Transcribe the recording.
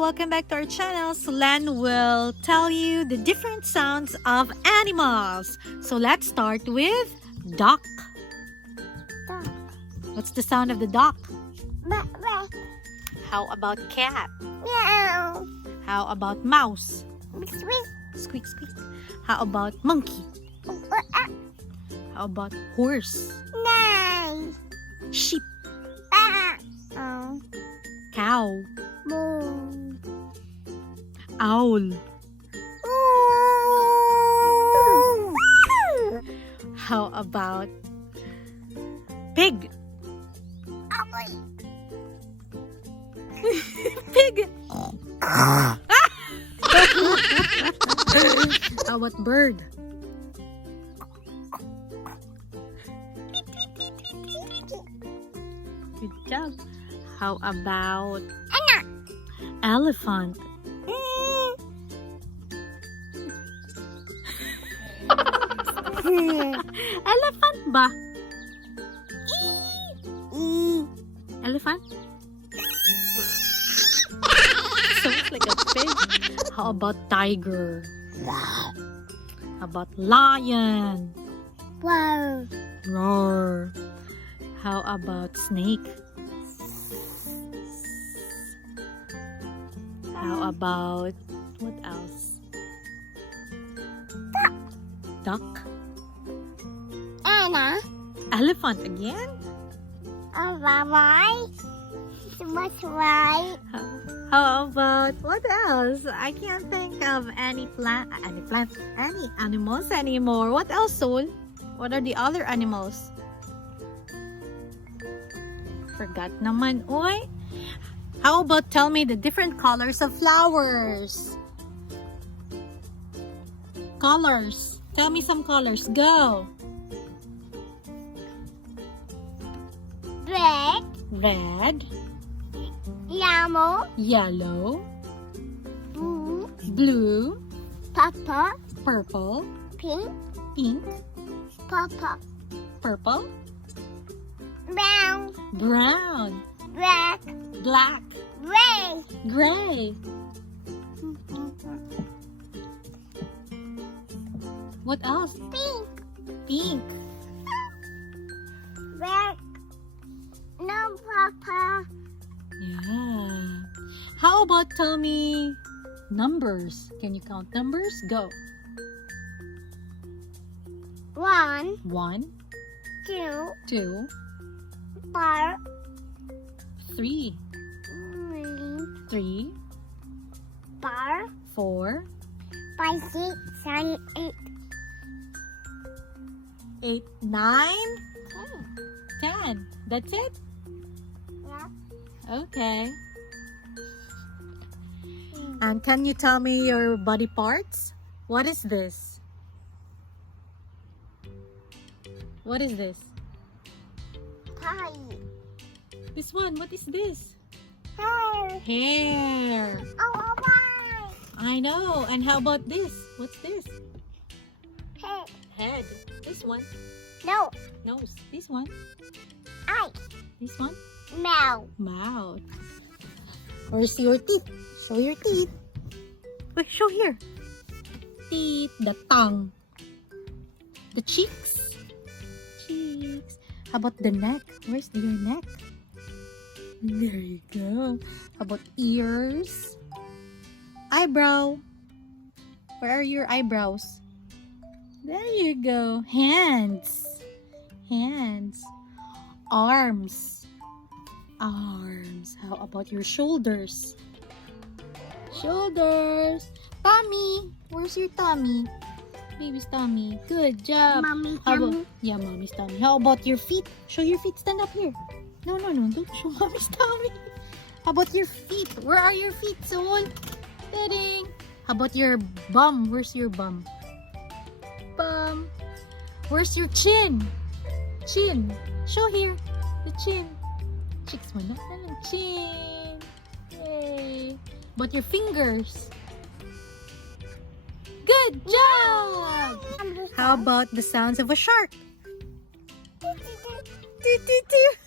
welcome back to our channel. Solenn will tell you the different sounds of animals. So let's start with duck. Duck. What's the sound of the duck? But. How about cat? Meow. How about mouse? Squeak. Squeak, squeak. How about monkey? How about horse? Nine. Sheep? Oh. Cow? Moo. Owl? How about pig? Pig! How about bird? Good job. How about elephant? Elephant ba? Elephant? Sounds like a pig. How about tiger? How about lion? Wow. Roar. How about snake? How about what else? Duck? Anna. Elephant again? Oh, bye-bye. What's right? How about what else? I can't think of any animals anymore. What else, Soul? What are the other animals? Forgot naman, oy. How about tell me the different colors of flowers? Colors. Tell me some colors. Go. Red. Red. Yellow. Yellow. Blue. Blue. Purple. Purple. Pink. Pink. Purple. Purple. Brown. Brown. Black. Black. Gray. Gray. What else? Pink. Pink. Red. No purple. Yeah. How about tell me numbers? Can you count numbers? Go. 1, 1, 2, 2, 4, 3, 3, 4, 4, 5, 6, 7, 8. 8, 9, 10. That's it? Yeah. Okay. And can you tell me your body parts? What is this? What is this? Pie. This one, what is this? Hair. Hair. Oh, bye. I know. And how about this? What's this? Head. Head. This one. No. Nose. This one. Eyes. This one. Mouth. Mouth. Where's your teeth? Show your teeth. Wait, show here. Teeth. The tongue. The cheeks. Cheeks. How about the neck? Where's your neck? There you go. How about ears? Eyebrow. Where are your eyebrows? There you go. Hands. Hands. Arms. Arms. How about your shoulders? Shoulders. Tummy. Where's your tummy? Baby's tummy. Good job. Mommy How about, tummy. yeah, mommy's tummy. How about your feet? Show your feet. Stand up here. No. Don't show mommy's tummy. How about your feet? Where are your feet, Soul? Kidding. How about your bum? Where's your bum? Bum. Where's your chin? Chin. Show here. The chin. Cheeks mo na. Chin. Yay. But your fingers. Good job! How about the sounds of a shark? Toot, toot, toot.